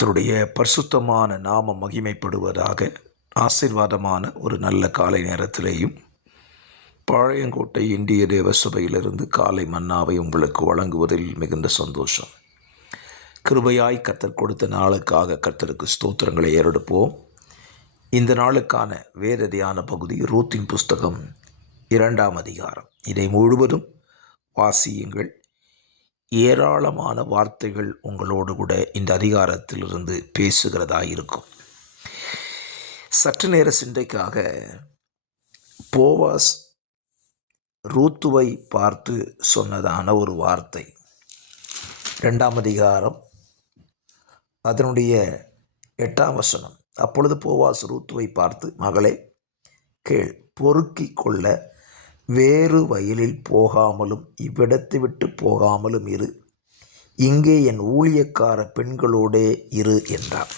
கர்த்தருடைய பரிசுத்தமான நாமம் மகிமைப்படுவதாக. ஆசீர்வாதமான ஒரு நல்ல காலை நேரத்திலேயும் பாளையங்கோட்டை இந்திய தேவ சபையிலிருந்து காலை மன்னாவை உங்களுக்கு வழங்குவதில் மிகுந்த சந்தோஷம். கிருபையாய் கர்த்தர் கொடுத்த நாளுக்காக கர்த்தருக்கு ஸ்தோத்திரங்களை ஏறெடுப்போம். இந்த நாளுக்கான வேத தியான பகுதி ரூத்தின் புஸ்தகம் 2ஆம் அதிகாரம். இதை முழுவதும் வாசியுங்கள். ஏராளமான வார்த்தைகள் உங்களோடு கூட இந்த அதிகாரத்திலிருந்து பேசுகிறதா இருக்கும். சற்று நேர சிந்தைக்காக போவாஸ் ரூத்துவை பார்த்து சொன்னதான ஒரு வார்த்தை. 2ஆம் அதிகாரம் அதனுடைய 8ஆம் வசனம். அப்பொழுது போவாஸ் ரூத்துவை பார்த்து, மகளே கேள், பொறுக்கிக் கொள்ள வேறு வயலில் போகாமலும் இவ்விடத்தை விட்டு போகாமலும் இரு, இங்கே என் ஊழியக்கார பெண்களோடே இரு என்றார்.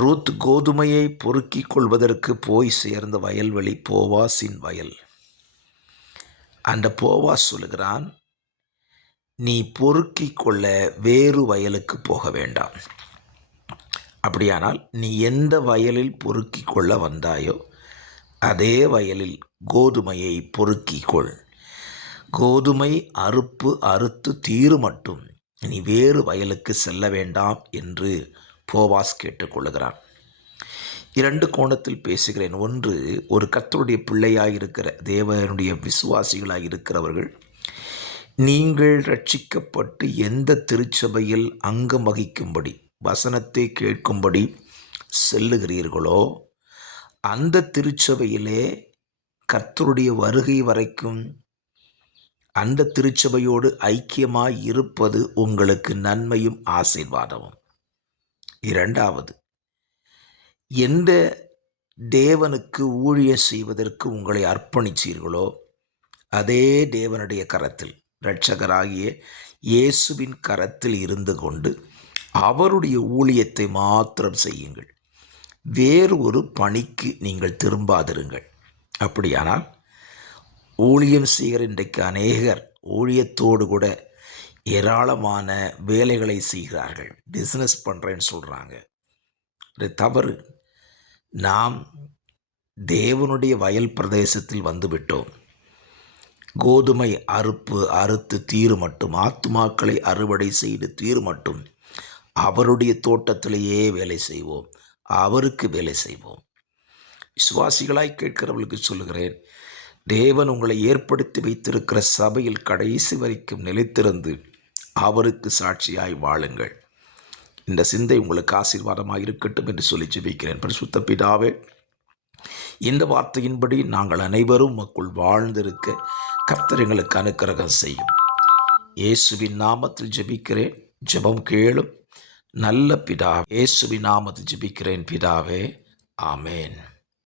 ரூத் கோதுமையை பொறுக்கிக் கொள்வதற்கு போய் சேர்ந்த வயல்வெளி போவாசின் வயல். அந்த போவாஸ் சொல்லுகிறான், நீ பொறுக்கிக் கொள்ள வேறு வயலுக்கு போக வேண்டாம். அப்படியானால் நீ எந்த வயலில் பொறுக்கிக் கொள்ள வந்தாயோ அதே வயலில் கோதுமையை பொறுக்கிக் கொள். கோதுமை அறுத்து தீரு மட்டும் நீ வேறு வயலுக்கு செல்ல வேண்டாம் என்று போவாஸ் கேட்டுக்கொள்ளுகிறான். 2 கோணத்தில் பேசுகிறேன். ஒன்று, ஒரு கர்த்தருடைய பிள்ளையாயிருக்கிற தேவனுடைய விசுவாசிகளாக இருக்கிறவர்கள், நீங்கள் ரட்சிக்கப்பட்டு எந்த திருச்சபையில் அங்கம் வகிக்கும்படி வசனத்தை கேட்கும்படி செல்லுகிறீர்களோ அந்த திருச்சபையிலே கர்த்தருடைய வருகை வரைக்கும் அந்த திருச்சபையோடு ஐக்கியமாய் இருப்பது உங்களுக்கு நன்மையும் ஆசீர்வாதமும். 2வது, எந்த தேவனுக்கு ஊழியம் செய்வதற்கு உங்களை அர்ப்பணித்தீர்களோ அதே தேவனுடைய கரத்தில், இரட்சகராகிய இயேசுவின் கரத்தில் இருந்து கொண்டு அவருடைய ஊழியத்தை மாத்திரம் செய்யுங்கள். வேறு ஒரு பணிக்கு நீங்கள் திரும்பாதிருங்கள். அப்படியானால் ஊழியம் செய்கிற இன்றைக்கு அநேகர் ஊழியத்தோடு கூட ஏராளமான வேலைகளை செய்கிறார்கள். பிஸ்னஸ் பண்ணுறேன்னு சொல்கிறாங்க. இது தவறு. நாம் தேவனுடைய வயல் பிரதேசத்தில் வந்துவிட்டோம். கோதுமை அறுத்து தீரு மட்டும், ஆத்துமாக்களை அறுவடை செய்து தீரு மட்டும் அவருடைய தோட்டத்திலேயே வேலை செய்வோம், அவருக்கு வேலை செய்வோம். விசுவாசிகளாய் கேட்கிறவர்களுக்கு சொல்லுகிறேன், தேவன் உங்களை ஏற்படுத்தி வைத்திருக்கிற சபையில் கடைசி வரைக்கும் நிலைத்திருந்து அவருக்கு சாட்சியாய் வாழுங்கள். இந்த சிந்தை உங்களுக்கு ஆசீர்வாதமாக இருக்கட்டும் என்று சொல்லி ஜெபிக்கிறேன். பரிசுத்த பிதாவே, இந்த வார்த்தையின்படி நாங்கள் அனைவரும் உமக்குள் வாழ்ந்திருக்க கர்த்தர் எங்களுக்கு அனுக்கிரகம் செய்யும். இயேசுவின் நாமத்தில் ஜெபிக்கிறேன். ஜெபம் கேளும் நல்ல பிதாவே. இயேசுவின் நாமத்தில் ஜெபிக்கிறேன் பிதாவே. ஆமேன்.